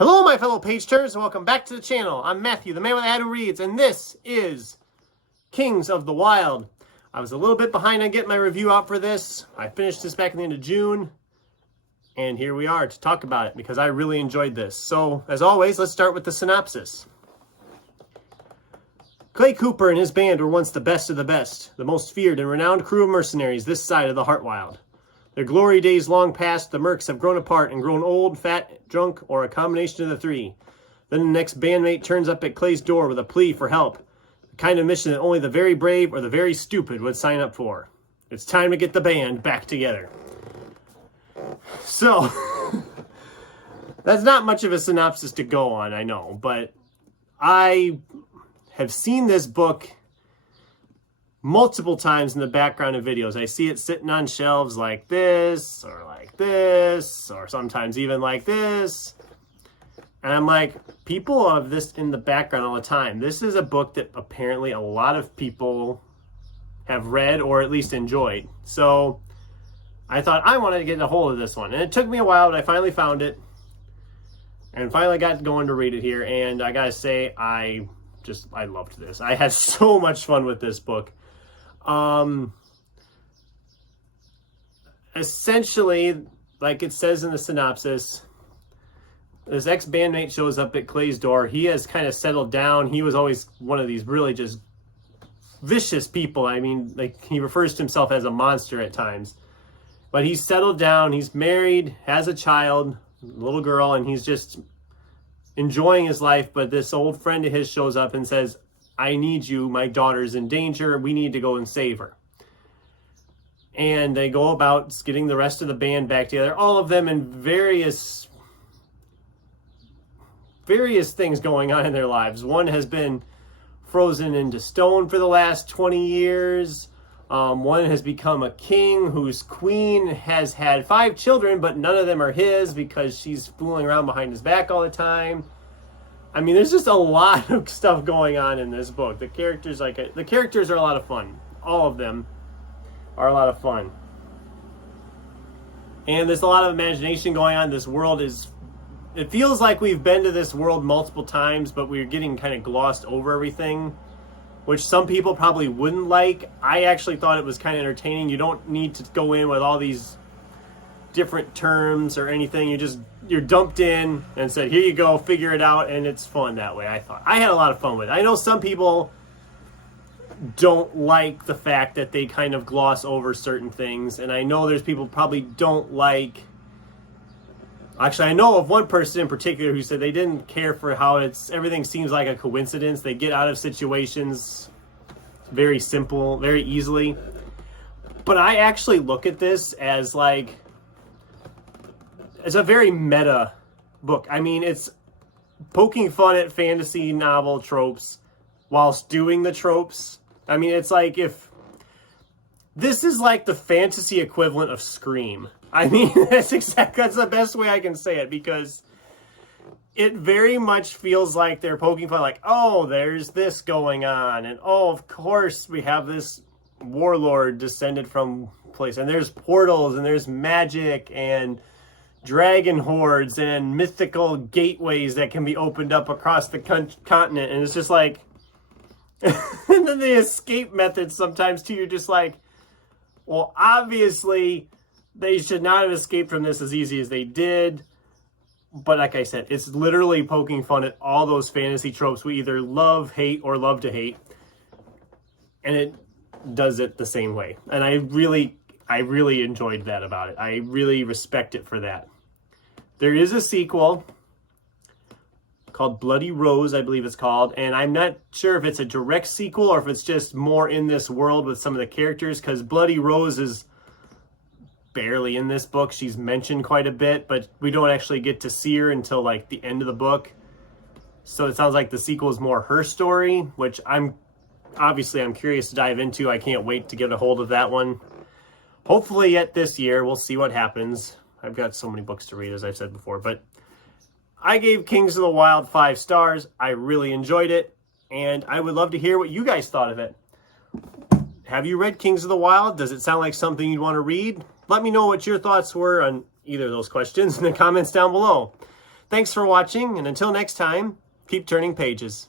Hello, my fellow page turners, and welcome back to the channel. I'm Matthew, the man with the hat who reads, and this is Kings of the Wyld. I was a little bit behind on getting my review out for this. I finished this back in the end of June, and here we are to talk about it because I really enjoyed this. So, as always, let's start with the synopsis. Clay Cooper and his band were once the best of the best, the most feared and renowned crew of mercenaries this side of the Heartwyld. Their glory days long past, the mercs have grown apart and grown old, fat, drunk, or a combination of the three. Then the next bandmate turns up at Clay's door with a plea for help, the kind of mission that only the very brave or the very stupid would sign up for. It's time to get the band back together. So, that's not much of a synopsis to go on, I know, but I have seen this book multiple times in the background of videos. I see it sitting on shelves like this, or sometimes even like this. And I'm like, people have this in the background all the time. This is a book that apparently a lot of people have read or at least enjoyed. So I thought I wanted to get a hold of this one. And it took me a while, but I finally found it. And finally got going to read it here. And I gotta say, I loved this. I had so much fun with this book. Essentially, like it says in the synopsis, this ex-bandmate shows up at Clay's door. He has kind of settled down. He was always one of these really just vicious people. I mean, like, he refers to himself as a monster at times. But he's settled down. He's married, has a child, a little girl, and he's just enjoying his life. But this old friend of his shows up and says, I need you. My daughter's in danger. We need to go and save her. And they go about getting the rest of the band back together. All of them in various things going on in their lives. One has been frozen into stone for the last 20 years. One has become a king whose queen has had 5 children, but none of them are his because she's fooling around behind his back all the time. I mean, there's just a lot of stuff going on in this book. The characters are a lot of fun. All of them are a lot of fun. And there's a lot of imagination going on. This world it feels like we've been to this world multiple times, but we're getting kind of glossed over everything, which some people probably wouldn't like. I actually thought it was kind of entertaining. You don't need to go in with all these different terms or anything. You're dumped in and said, here you go, figure it out, and it's fun that way. I had a lot of fun with it. I know some people don't like the fact that they kind of gloss over certain things, and I know there's people probably don't like. Actually, I know of one person in particular who said they didn't care for how everything seems like a coincidence. They get out of situations very simple, very easily. But I actually look at this as it's a very meta book. I mean, it's poking fun at fantasy novel tropes whilst doing the tropes. I mean, it's like this is like the fantasy equivalent of Scream. I mean, that's the best way I can say it, because it very much feels like they're poking fun, like, oh, there's this going on, and oh, of course we have this warlord descended from place, and there's portals, and there's magic, and dragon hordes, and mythical gateways that can be opened up across the continent, and it's just like, and then the escape methods sometimes too, you're just like, well, obviously they should not have escaped from this as easy as they did. But like I said, it's literally poking fun at all those fantasy tropes we either love, hate, or love to hate. And it does it the same way. And I really enjoyed that about it. I really respect it for that. There is a sequel called Bloody Rose, I believe it's called. And I'm not sure if it's a direct sequel or if it's just more in this world with some of the characters, because Bloody Rose is barely in this book. She's mentioned quite a bit, but we don't actually get to see her until like the end of the book. So it sounds like the sequel is more her story, which I'm curious to dive into. I can't wait to get a hold of that one. Hopefully yet this year. We'll see what happens. I've got so many books to read, as I've said before, but I gave Kings of the Wyld 5 stars. I really enjoyed it, and I would love to hear what you guys thought of it. Have you read Kings of the Wyld? Does it sound like something you'd want to read? Let me know what your thoughts were on either of those questions in the comments down below. Thanks for watching, and until next time, keep turning pages.